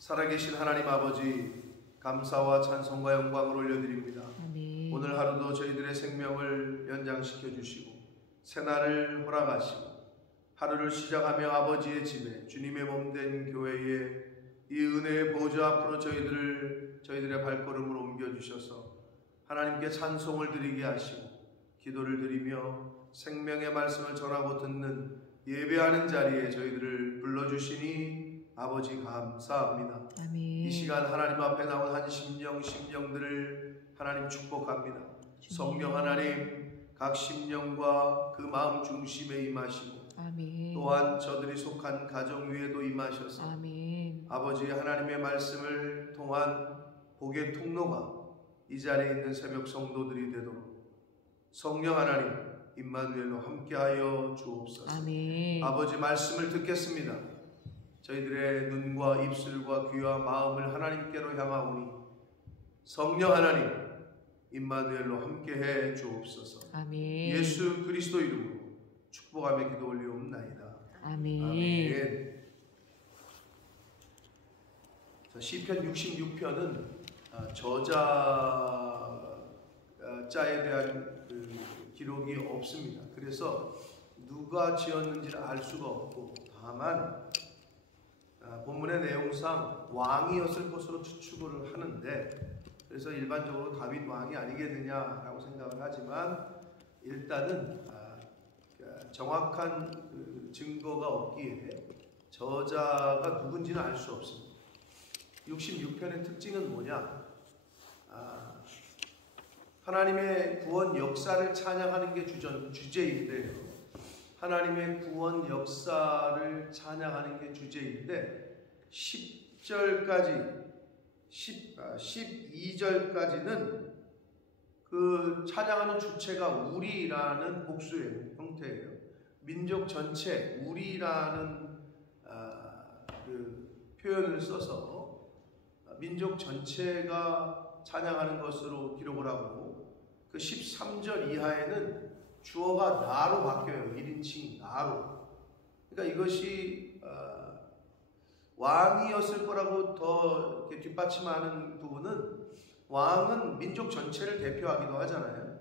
살아계신 하나님 아버지, 감사와 찬송과 영광을 올려드립니다. 아멘. 오늘 하루도 저희들의 생명을 연장시켜 주시고 새날을 허락하시고 하루를 시작하며 아버지의 집에 주님의 몸된 교회에 이 은혜의 보좌 앞으로 저희들의 발걸음을 옮겨주셔서 하나님께 찬송을 드리게 하시고 기도를 드리며 생명의 말씀을 전하고 듣는 예배하는 자리에 저희들을 불러주시니 아버지 감사합니다. 아멘. 이 시간 하나님 앞에 나온 한 심령들을 하나님 축복합니다. 성령 하나님 각 심령과 그 마음 중심에 임하시고 아멘. 또한 저들이 속한 가정 위에도 임하셔서 아멘. 아버지 하나님의 말씀을 통한 복의 통로가 이 자리에 있는 새벽 성도들이 되도록 성령 하나님 임마누엘로 함께하여 주옵소서. 아멘. 아버지 말씀을 듣겠습니다. 저희들의 눈과 입술과 귀와 마음을 하나님께로 향하오니 성령 하나님 임마누엘로 함께해 주옵소서. 아멘. 예수 그리스도 이름으로 축복하며 기도 올리옵나이다. 아멘. 아멘. 자, 시편 66편은 저자자에 대한 기록이 없습니다. 그래서 누가 지었는지를 알 수가 없고 다만 본문의 내용상 왕이었을 것으로 추측을 하는데, 그래서 일반적으로 다윗 왕이 아니겠느냐라고 생각을 하지만 일단은 정확한 증거가 없기에 저자가 누군지는 알 수 없습니다. 66편의 특징은 뭐냐? 하나님의 구원 역사를 찬양하는 게 주제인데요. 하나님의 구원 역사를 찬양하는 게 주제인데 12절까지는 그 찬양하는 주체가 우리라는 복수의 형태예요. 민족 전체 우리라는 그 표현을 써서 민족 전체가 찬양하는 것으로 기록을 하고, 그 13절 이하에는 주어가 나로 바뀌어요. 1인칭 나로. 그러니까 이것이 왕이었을 거라고 더 이렇게 뒷받침하는 부분은, 왕은 민족 전체를 대표하기도 하잖아요.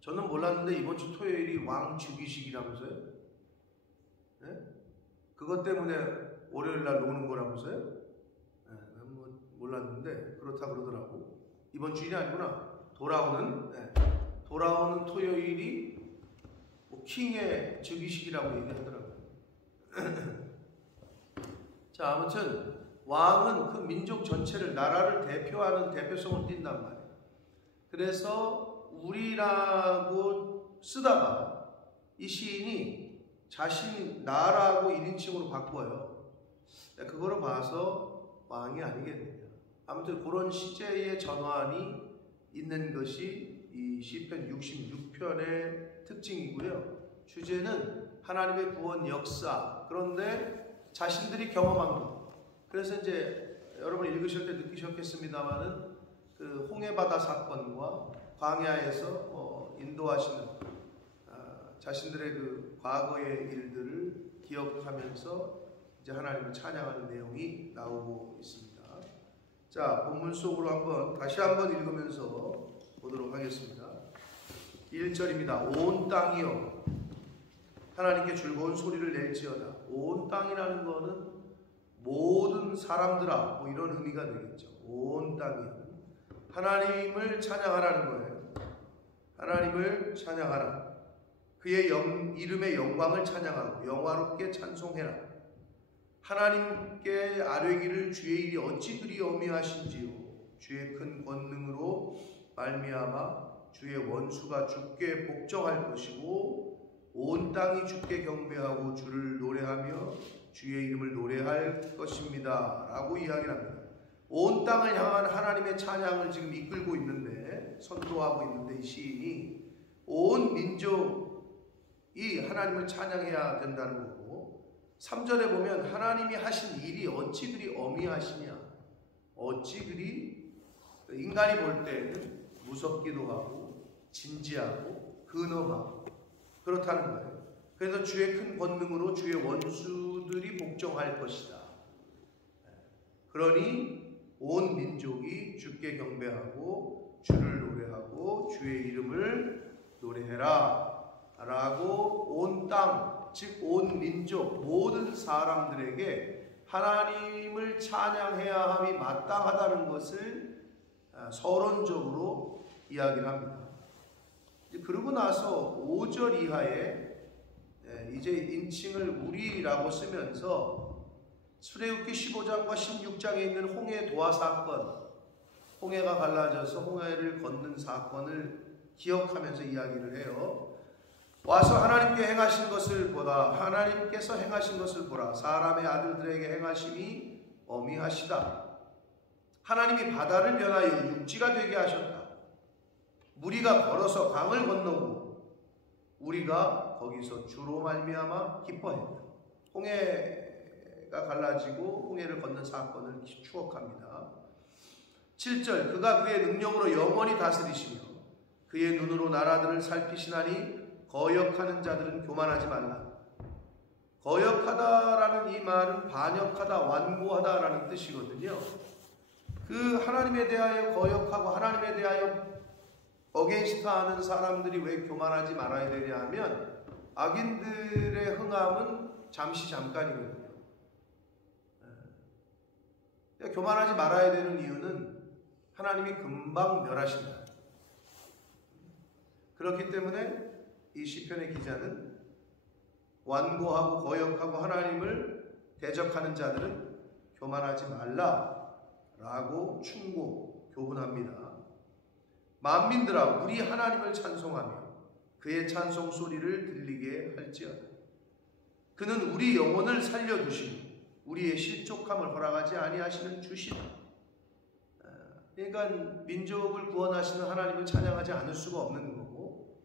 저는 몰랐는데 이번 주 토요일이 왕 죽이식이라면서요? 네? 그것 때문에 월요일 날 노는 거라면서요? 네, 뭐 몰랐는데 그렇다 그러더라고. 이번 주일이 아니구나. 돌아오는 토요일이 뭐 킹의 즉위식이라고 얘기하더라고요. 자, 아무튼 왕은 그 민족 전체를, 나라를 대표하는 대표성을 띈단 말이에요. 그래서 우리라고 쓰다가 이 시인이 자신 나라고 1인칭으로 바꿔요. 그거로 봐서 왕이 아니겠느냐. 아무튼 그런 시제의 전환이 있는 것이 이 시편 66편의 특징이고요. 주제는 하나님의 구원 역사, 그런데 자신들이 경험한 것. 그래서 이제 여러분 읽으실 때 느끼셨겠습니다마는 그 홍해바다 사건과 광야에서 인도하시는 자신들의 그 과거의 일들을 기억하면서 이제 하나님을 찬양하는 내용이 나오고 있습니다. 자, 본문 속으로 다시 한번 읽으면서 보도록 하겠습니다. 1절입니다. 온 땅이여 하나님께 즐거운 소리를 낼지어다. 온 땅이라는 거는 모든 사람들아, 뭐 이런 의미가 되겠죠. 온 땅이여 하나님을 찬양하라는 거예요. 하나님을 찬양하라. 그의 이름의 영광을 찬양하고 영화롭게 찬송해라. 하나님께 아뢰기를 주의 일이 어찌 그리 어미하신지요. 주의 큰 권능으로 말미암아 주의 원수가 주께 복종할 것이고 온 땅이 주께 경배하고 주를 노래하며 주의 이름을 노래할 것입니다 라고 이야기를 합니다. 온 땅을 향한 하나님의 찬양을 지금 이끌고 있는데, 선도하고 있는데, 이 시인이 온 민족이 하나님을 찬양해야 된다는 거고, 3절에 보면 하나님이 하신 일이 어찌 그리 어미하시냐, 어찌 그리 인간이 볼 때는 무섭기도 하고 진지하고 근엄하고 그렇다는 거예요. 그래서 주의 큰 권능으로 주의 원수들이 복종할 것이다. 그러니 온 민족이 주께 경배하고 주를 노래하고 주의 이름을 노래해라 라고 온 땅, 즉 온 민족 모든 사람들에게 하나님을 찬양해야 함이 마땅하다는 것을 서론적으로 이야기를 합니다. 그러고 나서 5절 이하에 이제 인칭을 우리라고 쓰면서 출애굽기 15장과 16장에 있는 홍해 도화 사건, 홍해가 갈라져서 홍해를 걷는 사건을 기억하면서 이야기를 해요. 와서 하나님께 행하신 것을 보라. 하나님께서 행하신 것을 보라. 사람의 아들들에게 행하심이 어미하시다. 하나님이 바다를 변하여 육지가 되게 하셨다. 무리가 걸어서 강을 건너고 우리가 거기서 주로 말미암아 기뻐했다. 홍해가 갈라지고 홍해를 건넌 사건을 추억합니다. 7절 그가 그의 능력으로 영원히 다스리시며 그의 눈으로 나라들을 살피시나니 거역하는 자들은 교만하지 말라. 거역하다라는 이 말은 반역하다, 완고하다라는 뜻이거든요. 그 하나님에 대하여 거역하고 하나님에 대하여 어게인스트하는 사람들이 왜 교만하지 말아야 되냐 하면 악인들의 흥함은 잠깐이거든요. 교만하지 말아야 되는 이유는 하나님이 금방 멸하신다. 그렇기 때문에 이 시편의 기자는 완고하고 거역하고 하나님을 대적하는 자들은 교만하지 말라라고 충고, 교훈합니다. 만민들아 우리 하나님을 찬송하며 그의 찬송 소리를 들리게 할지어다. 그는 우리 영혼을 살려두시고 우리의 실족함을 허락하지 아니하시는 주시다. 그러니까 민족을 구원하시는 하나님을 찬양하지 않을 수가 없는 거고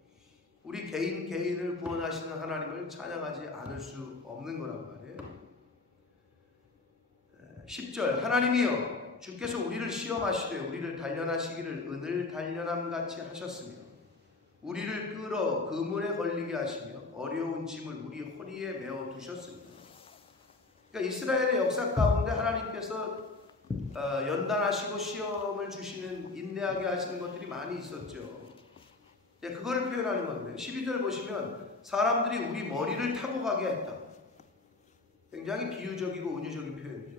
우리 개인을 구원하시는 하나님을 찬양하지 않을 수 없는 거란 말이에요. 10절 하나님이여 주께서 우리를 시험하시되 우리를 단련하시기를 은을 단련함같이 하셨으며 우리를 끌어 그물에 걸리게 하시며 어려운 짐을 우리 허리에 메어 두셨습니다. 그러니까 이스라엘의 역사 가운데 하나님께서 연단하시고 시험을 주시는 인내하게 하시는 것들이 많이 있었죠. 그걸 표현하는 건데 12절 보시면 사람들이 우리 머리를 타고 가게 했다. 굉장히 비유적이고 은유적인 표현이죠.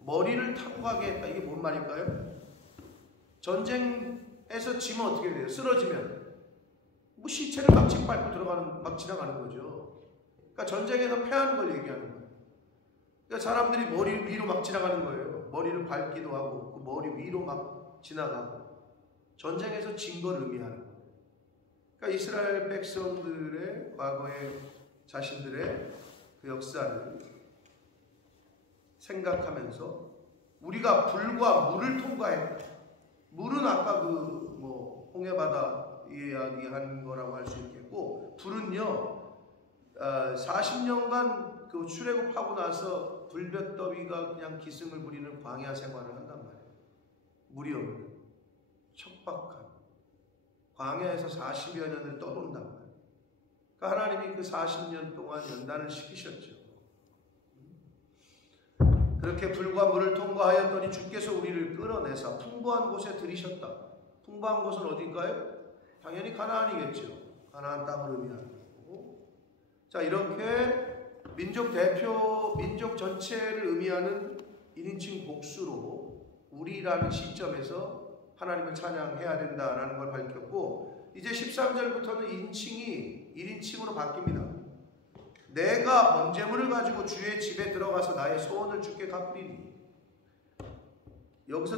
머리를 타고 가게 했다. 이게 뭔 말일까요? 전쟁에서 지면 어떻게 돼요? 쓰러지면 뭐 시체를 막 짓밟고 막 지나가는 거죠. 그러니까 전쟁에서 패하는 걸 얘기하는 거예요. 그러니까 사람들이 머리 위로 막 지나가는 거예요. 머리를 밟기도 하고 그 머리 위로 막 지나가고 전쟁에서 진 걸 의미하는 거예요. 그러니까 이스라엘 백성들의 과거의 자신들의 그 역사를 생각하면서 우리가 불과 물을 통과했다. 물은 아까 홍해바다 이야기한 거라고 할 수 있겠고 불은요 40년간 그 출애굽하고 나서 불볕더위가 그냥 기승을 부리는 광야 생활을 한단 말이에요. 물이 없는 척박한 광야에서 40여 년을 떠돈단 말이에요. 그러니까 하나님이 그 40년 동안 연단을 시키셨죠. 그렇게 불과 물을 통과하였더니 주께서 우리를 끌어내사 풍부한 곳에 들이셨다. 풍부한 곳은 어딘가요? 당연히 가나안이겠죠. 가나안 땅을 의미하는 거고. 자, 이렇게 민족 전체를 의미하는 1인칭 복수로 우리라는 시점에서 하나님을 찬양해야 된다라는 걸 밝혔고 이제 13절부터는 1인칭으로 바뀝니다. 내가 번제물을 가지고 주의 집에 들어가서 나의 소원을 주께 갚으리니. 여기서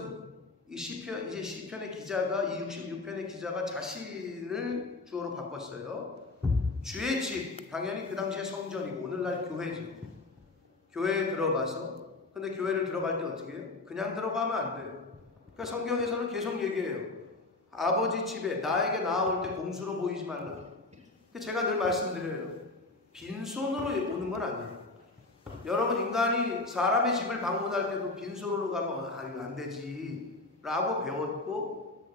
이제 시편의 기자가 이 66편의 기자가 자신을 주어로 바꿨어요. 주의 집, 당연히 그 당시에 성전이고 오늘날 교회죠. 교회에 들어가서 근데 교회를 들어갈 때 어떻게 해요? 그냥 들어가면 안 돼요. 그러니까 성경에서는 계속 얘기해요. 아버지 집에 나에게 나아올 때 공수로 보이지 말라. 제가 늘 말씀드려요. 빈손으로 오는 건 아니에요. 여러분 인간이 사람의 집을 방문할 때도 빈손으로 가면 안 되지 라고 배웠고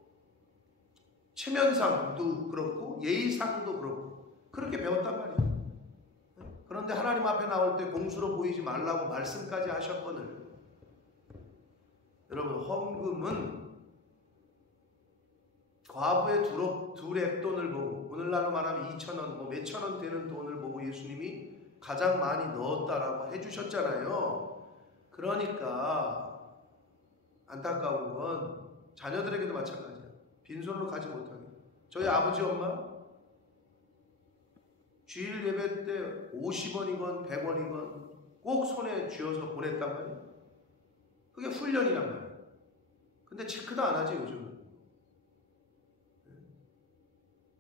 체면상도 그렇고 예의상도 그렇고 그렇게 배웠단 말이에요. 그런데 하나님 앞에 나올 때 공수로 보이지 말라고 말씀까지 하셨거늘 여러분, 헌금은 과부의 두 랩돈을 보고, 오늘날로 말하면 2,000원, 뭐 몇천 원 되는 돈을 보고 예수님이 가장 많이 넣었다라고 해주셨잖아요. 그러니까 안타까운 건 자녀들에게도 마찬가지야. 빈손으로 가지 못하게. 저희 아버지 엄마 주일 예배 때 50원이건 100원이건 꼭 손에 쥐어서 보냈단 말이에요. 그게 훈련이란 말이에요. 근데 체크도 안 하지 요즘은.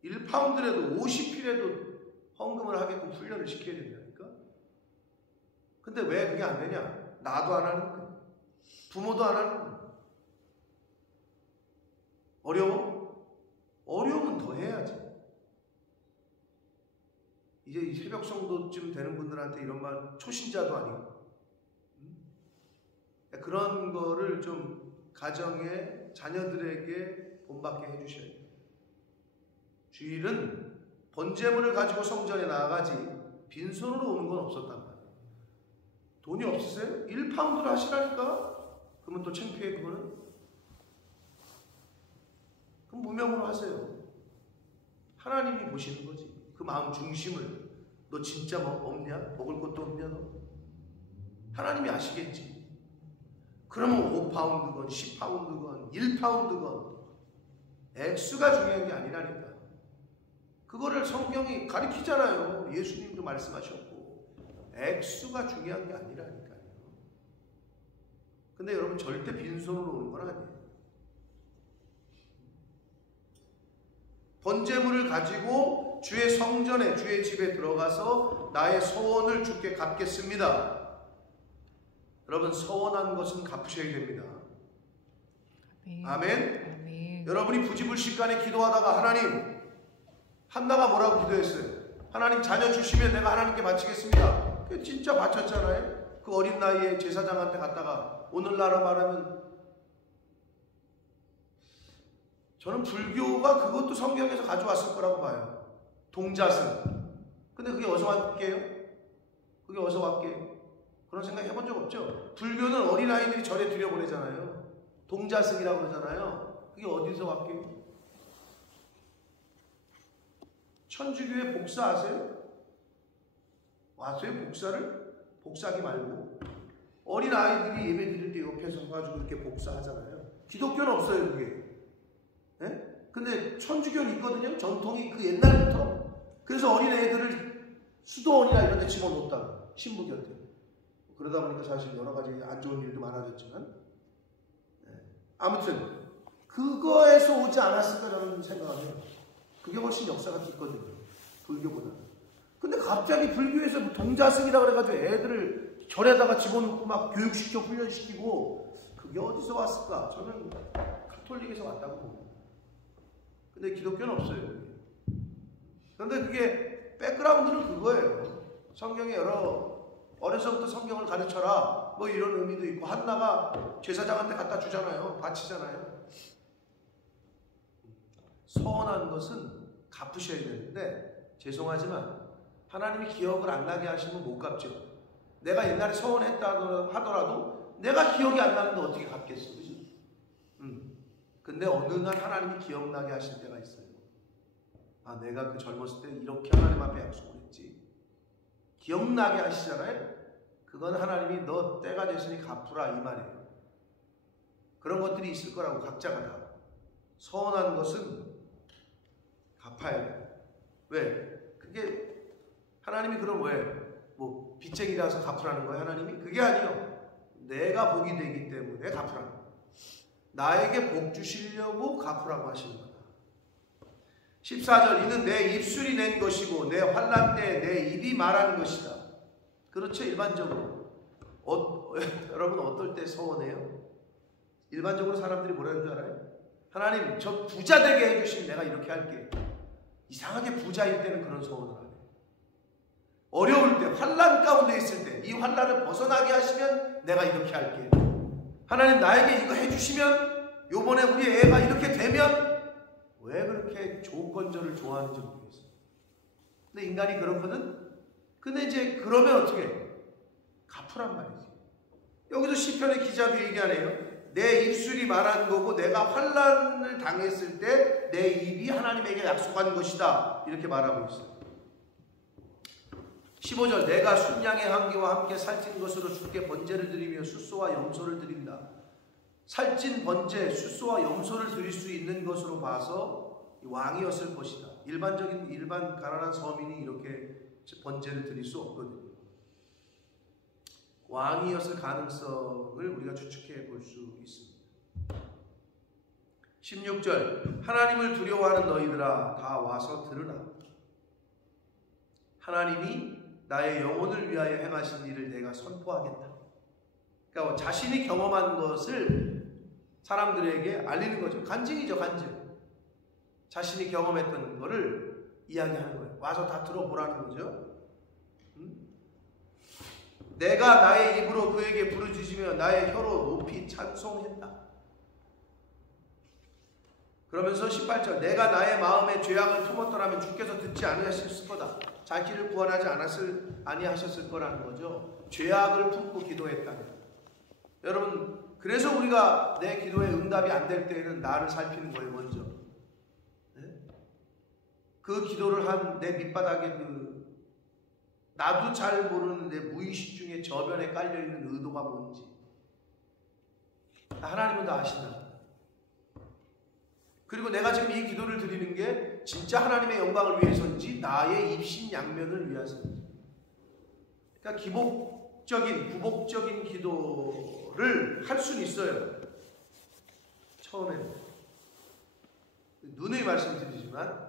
1파운드라도 50필에도 헌금을 하게끔 훈련을 시켜야 된다니까. 근데 왜 그게 안 되냐? 나도 안 하는데, 부모도 안 하는데. 어려워? 어려우면 더 해야지. 이제 이 새벽 성도쯤 되는 분들한테 이런 말, 초신자도 아니고 그런 거를 좀 가정에 자녀들에게 본받게 해주셔야 돼요. 주일은 번제물을 가지고 성전에 나아가지 빈손으로 오는 건 없었단 말이에요. 돈이 없으세요? 1파운드로 하시라니까? 그러면 또 창피해. 그거는? 그럼 무명으로 하세요. 하나님이 보시는 거지. 그 마음 중심을. 너 진짜 없냐? 먹을 것도 없냐 너? 하나님이 아시겠지. 그러면 5파운드건 10파운드건 1파운드건 액수가 중요한 게 아니라니까. 그거를 성경이 가르치잖아요. 예수님도 말씀하셨고. 액수가 중요한 게 아니라니까요. 근데 여러분 절대 빈손으로 오는 건 아니에요. 번제물을 가지고 주의 성전에, 주의 집에 들어가서 나의 소원을 주께 갚겠습니다. 여러분, 서원한 것은 갚으셔야 됩니다. 아멘. 아멘. 여러분이 부지불식간에 기도하다가 하나님, 한나가 뭐라고 기도했어요? 하나님 자녀 주시면 내가 하나님께 바치겠습니다. 그 진짜 바쳤잖아요. 그 어린 나이에 제사장한테 갔다가 오늘날로 말하면, 저는 불교가 그것도 성경에서 가져왔을 거라고 봐요. 동자승. 근데 그게 어디서 왔게요? 그게 어디서 왔게요? 그런 생각 해본 적 없죠? 불교는 어린아이들이 절에 들여보내잖아요. 동자승이라고 그러잖아요. 그게 어디서 왔게요? 천주교의 복사 아세요? 왔어요? 복사를? 복사하기 말고 어린아이들이 예배 드릴 때 옆에서 서가지고 이렇게 복사하잖아요. 기독교는 없어요 그게. 네? 근데 천주교는 있거든요. 전통이 그 옛날부터. 그래서 어린애들을 수도원이나 이런 데 집어넣었다고. 신부 곁에. 그러다 보니까 사실 여러 가지 안 좋은 일도 많아졌지만, 네. 아무튼 그거에서 오지 않았을까 저는 생각하면 그게 훨씬 역사가 깊거든요. 불교보다. 근데 갑자기 불교에서 동자승이라 그래가지고 애들을 절에다가 집어넣고 막 교육시켜 훈련시키고 그게 어디서 왔을까? 저는 가톨릭에서 왔다고 봅니다. 근데 기독교는 없어요. 그런데 그게 백그라운드는 그거예요. 성경에 어려서부터 성경을 가르쳐라 뭐 이런 의미도 있고, 한나가 제사장한테 갖다 주잖아요. 바치잖아요. 서원한 것은 갚으셔야 되는데 죄송하지만 하나님이 기억을 안 나게 하시면 못 갚죠. 내가 옛날에 서원했다 하더라도 내가 기억이 안 나는데 어떻게 갚겠어. 그죠? 근데 어느 날 하나님이 기억나게 하실 때가 있어요. 아, 내가 그 젊었을 때 이렇게 하나님 앞에 약속을 했지. 기억나게 하시잖아요. 그건 하나님이 너 때가 됐으니 갚으라 이 말이에요. 그런 것들이 있을 거라고 각자가 다. 서운한 것은 갚아야 돼요. 왜? 그게 하나님이 그럼 왜? 뭐 빚쟁이라서 갚으라는 거예요 하나님이? 그게 아니요. 내가 복이 되기 때문에 갚으라는 거예요. 나에게 복 주시려고 갚으라고 하시는 거다. 14절, 이는 내 입술이 낸 것이고 내 환난 때 내 입이 말하는 것이다. 그렇죠. 일반적으로 여러분 어떨 때 서원해요? 일반적으로 사람들이 뭐라는 줄 알아요? 하나님 저 부자 되게 해주시면 내가 이렇게 할게. 이상하게 부자일 때는 그런 서원을 안 해요. 어려울 때, 환난 가운데 있을 때 이 환난을 벗어나게 하시면 내가 이렇게 할게. 하나님 나에게 이거 해주시면, 요번에 우리 애가 이렇게 되면, 왜 그렇게 조건절을 좋아하는지 모르겠어요. 근데 인간이 그렇거든. 근데 이제 그러면 어떻게 해? 갚으란 말이지. 여기서 시편의 기자도 얘기하네요. 내 입술이 말한 거고 내가 환난을 당했을 때 내 입이 하나님에게 약속한 것이다. 이렇게 말하고 있어요. 15절 내가 순양의 한기와 함께 살찐 것으로 주께 번제를 드리며 숫소와 염소를 드린다. 살찐 번제, 숫소와 염소를 드릴 수 있는 것으로 봐서 왕이었을 것이다. 일반 가난한 서민이 이렇게 번제를 드릴 수 없거든요. 왕이었을 가능성을 우리가 추측해 볼 수 있습니다. 16절 하나님을 두려워하는 너희들아 다 와서 들으라. 하나님이 나의 영혼을 위하여 행하신 일을 내가 선포하겠다. 그러니까 자신이 경험한 것을 사람들에게 알리는 거죠. 간증이죠, 간증. 자신이 경험했던 거를 이야기하는 거예요. 와서 다 들어보라는 거죠. 내가 나의 입으로 그에게 부르짖으며 나의 혀로 높이 찬송했다. 그러면서 18절 내가 나의 마음에 죄악을 품었더라면 주께서 듣지 않으셨을 거다. 자기를 구원하지 아니하셨을 거라는 거죠. 죄악을 품고 기도했다는. 여러분 그래서 우리가 내 기도에 응답이 안 될 때에는 나를 살피는 거예요. 먼저 그 기도를 한 내 밑바닥에 나도 잘 모르는 내 무의식 중에 저변에 깔려있는 의도가 뭔지 하나님은 다 아신다. 그리고 내가 지금 이 기도를 드리는 게 진짜 하나님의 영광을 위해서인지 나의 입신양면을 위해서인지. 그러니까 구복적인 기도를 할 수는 있어요. 처음에는 누누이 말씀드리지만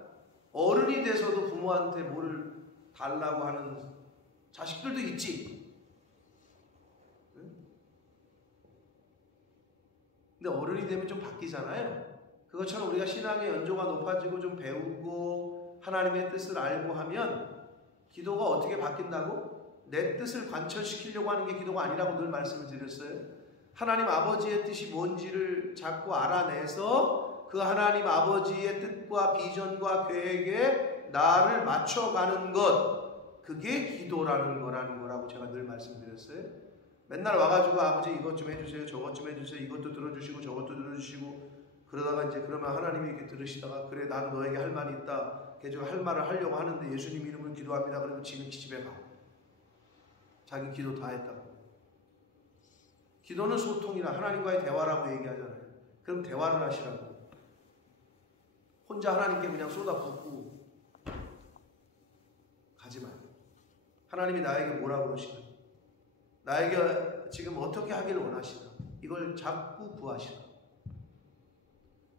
어른이 돼서도 부모한테 뭐를 달라고 하는 자식들도 있지. 근데 어른이 되면 좀 바뀌잖아요. 그것처럼 우리가 신앙의 연조가 높아지고 좀 배우고 하나님의 뜻을 알고 하면 기도가 어떻게 바뀐다고? 내 뜻을 관철시키려고 하는 게 기도가 아니라고 늘 말씀을 드렸어요. 하나님 아버지의 뜻이 뭔지를 자꾸 알아내서 그 하나님 아버지의 뜻과 비전과 계획에 나를 맞춰가는 것, 그게 기도라는 거라고 제가 늘 말씀드렸어요. 맨날 와가지고 아버지 이것 좀 해주세요, 저것 좀 해주세요, 이것도 들어주시고 저것도 들어주시고 그러다가 이제 그러면 하나님이 이렇게 들으시다가 그래 나도 너에게 할 말이 있다. 걔가 할 말을 하려고 하는데 예수님 이름으로 기도합니다. 그러면 지는 집에 가. 자기 기도 다 했다고. 기도는 소통이나 하나님과의 대화라고 얘기하잖아요. 그럼 대화를 하시라고. 혼자 하나님께 그냥 쏟아붓고 가지 마요. 하나님이 나에게 뭐라고 그러시나? 나에게 지금 어떻게 하기를 원하시나? 이걸 자꾸 구하시라.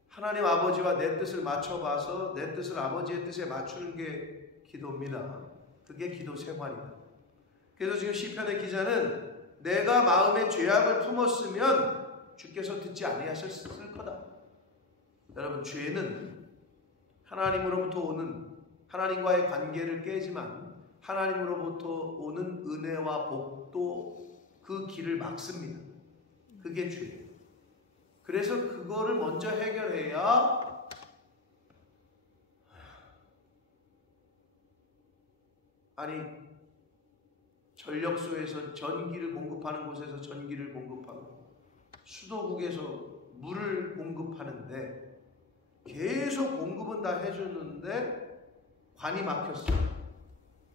하나님 아버지와 내 뜻을 맞춰봐서 내 뜻을 아버지의 뜻에 맞추는 게 기도입니다. 그게 기도 생활이다. 그래서 지금 시편의 기자는 내가 마음에 죄악을 품었으면 주께서 듣지 아니하셨을 거다. 여러분 죄는 하나님으로부터 오는 하나님과의 관계를 깨지만 하나님으로부터 오는 은혜와 복도 그 길을 막습니다. 그게 죄예요. 그래서 그거를 먼저 해결해야 전력소에서 전기를 공급하는 곳에서 전기를 공급하고 수도국에서 물을 공급하는데 계속 공급은 다 해주는데 관이 막혔어.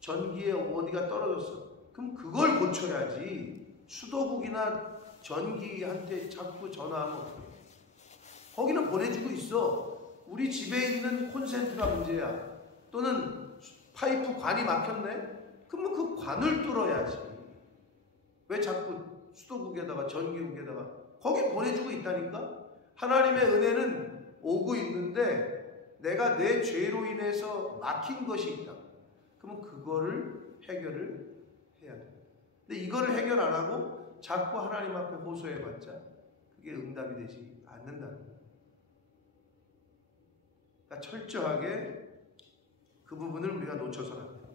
전기에 어디가 떨어졌어. 그럼 그걸 고쳐야지. 수도국이나 전기한테 자꾸 전화하면 어떡해. 거기는 보내주고 있어. 우리 집에 있는 콘센트가 문제야. 또는 파이프 관이 막혔네. 그러면 그 관을 뚫어야지. 왜 자꾸 수도국에다가 전기국에다가 거기 보내주고 있다니까. 하나님의 은혜는 오고 있는데 내가 내 죄로 인해서 막힌 것이 있다. 그러면 그거를 해결을 해야 돼. 근데 이거를 해결 안 하고 자꾸 하나님 앞에 호소해봤자 그게 응답이 되지 않는다는 거예요. 그러니까 철저하게 그 부분을 우리가 놓쳐서는 안 됩니다.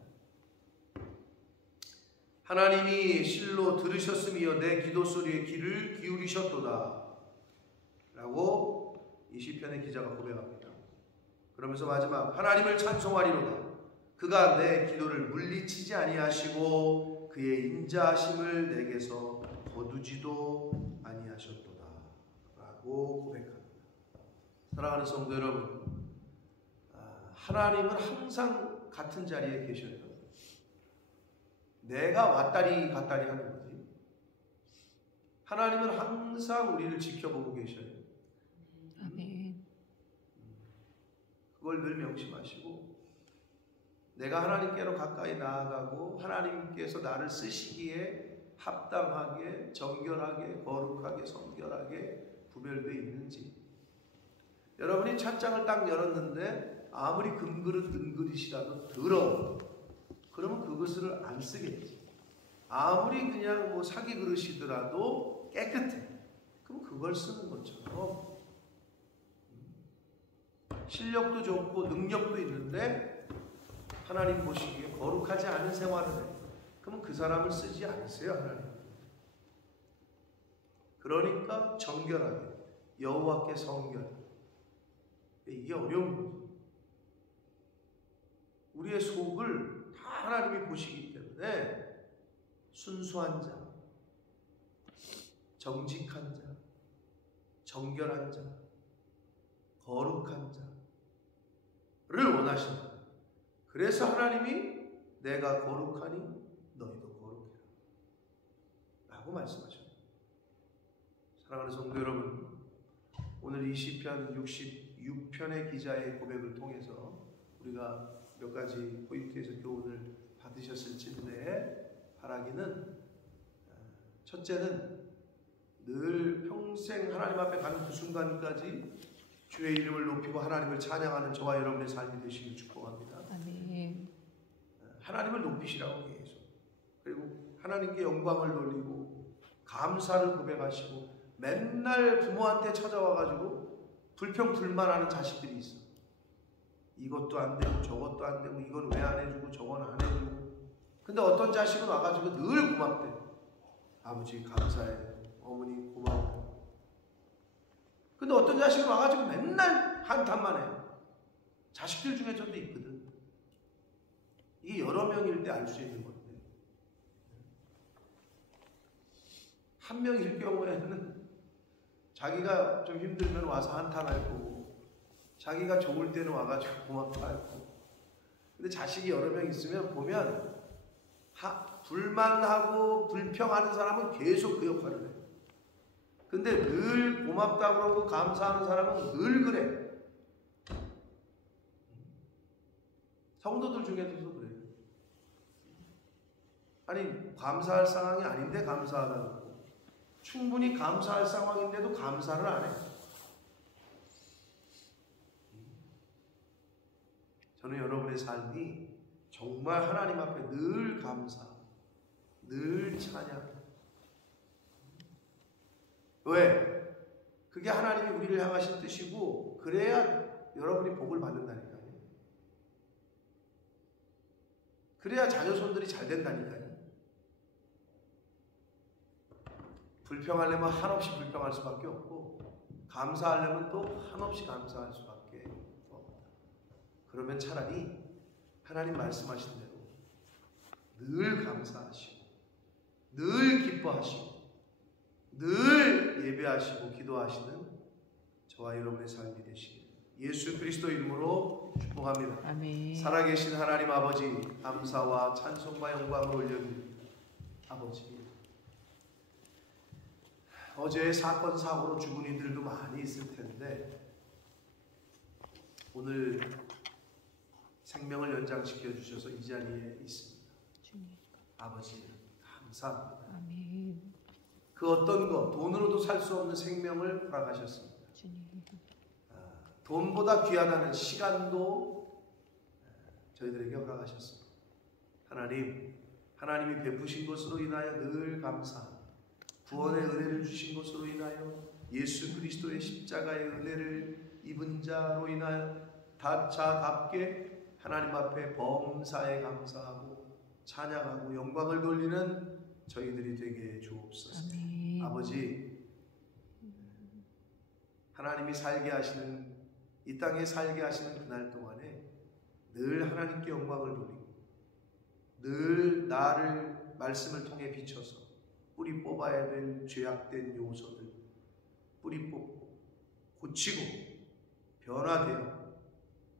하나님이 실로 들으셨으며 내 기도 소리에 귀를 기울이셨도다 라고 이 시편의 기자가 고백합니다. 그러면서 마지막 하나님을 찬송하리로다. 그가 내 기도를 물리치지 아니하시고 그의 인자하심을 내게서 거두지도 아니하셨도다. 라고 고백합니다. 사랑하는 성도 여러분, 하나님은 항상 같은 자리에 계셔요. 내가 왔다리 갔다리 하는 거지. 하나님은 항상 우리를 지켜보고 계셔요. 아멘. 그걸 늘 명심하시고, 내가 하나님께로 가까이 나아가고 하나님께서 나를 쓰시기에 합당하게, 정결하게, 거룩하게, 성결하게 구별되어 있는지. 여러분이 찻장을 딱 열었는데 아무리 금그릇 은그릇이라도 더러워, 그러면 그것을 안 쓰겠지. 아무리 그냥 뭐 사기 그릇이더라도 깨끗해, 그럼 그걸 쓰는 것처럼 실력도 좋고 능력도 있는데 하나님 보시기에 거룩하지 않은 생활을 해, 그러면 그 사람을 쓰지 않으세요, 하나님. 그러니까 정결하게, 여호와께 성결, 이게 어려운 거죠. 우리의 속을 다 하나님이 보시기 때문에 순수한 자, 정직한 자, 정결한 자, 거룩한 자를 원하신다. 그래서 하나님이 내가 거룩하니 너희도 거룩해라 라고 말씀하셨습니다. 사랑하는 성도 여러분, 오늘 이 시편 66편의 기자의 고백을 통해서 우리가 몇 가지 포인트에서 교훈을 받으셨을진데, 바라기는 첫째는 늘 평생 하나님 앞에 가는 그 순간까지 주의 이름을 높이고 하나님을 찬양하는 저와 여러분의 삶이 되시길 축복합니다. 아멘. 하나님을 높이시라고 계속, 그리고 하나님께 영광을 돌리고 감사를 고백하시고, 맨날 부모한테 찾아와가지고 불평불만하는 자식들이 있어. 이것도 안 되고 저것도 안 되고, 이건 왜 안 해주고 저건 안 해주고. 근데 어떤 자식은 와가지고 늘 고맙대. 아버지 감사해요, 어머니 고마워요. 근데 어떤 자식은 와가지고 맨날 한탄만 해요. 자식들 중에 저도 있거든. 이게 여러 명일 때 알 수 있는 건데, 한 명일 경우에는 자기가 좀 힘들면 와서 한탄할 거고, 자기가 좋을 때는 와가지고 고맙다 할 거고. 근데 자식이 여러 명 있으면 보면 불만하고 불평하는 사람은 계속 그 역할을 해. 근데 늘 고맙다 그러고 감사하는 사람은 늘 그래. 성도들 중에서도 그래요. 아니, 감사할 상황이 아닌데 감사하다고, 충분히 감사할 상황인데도 감사를 안 해. 저는 여러분의 삶이 정말 하나님 앞에 늘 감사, 늘 찬양. 왜? 그게 하나님이 우리를 향하신 뜻이고, 그래야 여러분이 복을 받는다니까요. 그래야 자녀손들이 잘 된다니까요. 불평하려면 한없이 불평할 수밖에 없고, 감사하려면 또 한없이 감사할 수밖에 없다. 그러면 차라리 하나님 말씀하신 대로 늘 감사하시고, 늘 기뻐하시고, 늘 예배하시고 기도하시는 저와 여러분의 삶이 되시길 예수 그리스도 이름으로 축복합니다. 아멘. 살아계신 하나님 아버지, 감사와 찬송과 영광을 올려드립니다. 아버지, 어제 사건 사고로 죽은 이들도 많이 있을 텐데 오늘 생명을 연장시켜 주셔서 이 자리에 있습니다. 주님. 아버지 감사합니다. 아멘. 그 어떤 것, 돈으로도 살 수 없는 생명을 허락하셨습니다. 주님. 돈보다 귀하다는 시간도 저희들에게 허락하셨습니다. 하나님, 하나님이 베푸신 것으로 인하여 늘 감사합니다. 구원의 은혜를 주신 것으로 인하여, 예수 그리스도의 십자가의 은혜를 입은 자로 인하여 자답게 하나님 앞에 범사에 감사하고 찬양하고 영광을 돌리는 저희들이 되게 주옵소서. 아멘. 아버지, 하나님이 살게 하시는, 이 땅에 살게 하시는 그날 동안에 늘 하나님께 영광을 돌리고, 늘 나를 말씀을 통해 비춰서 뿌리 뽑아야 될 죄악된 요소들 뿌리 뽑고, 고치고 변화되어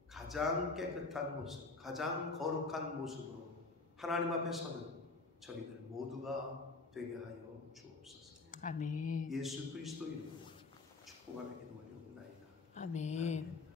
가장 깨끗한 모습, 가장 거룩한 모습으로 하나님 앞에 서는 저희들 모두가 되게 하여 주옵소서. 아멘. 예수 그리스도 이름으로 축복하며 기도하옵나이다. 아멘.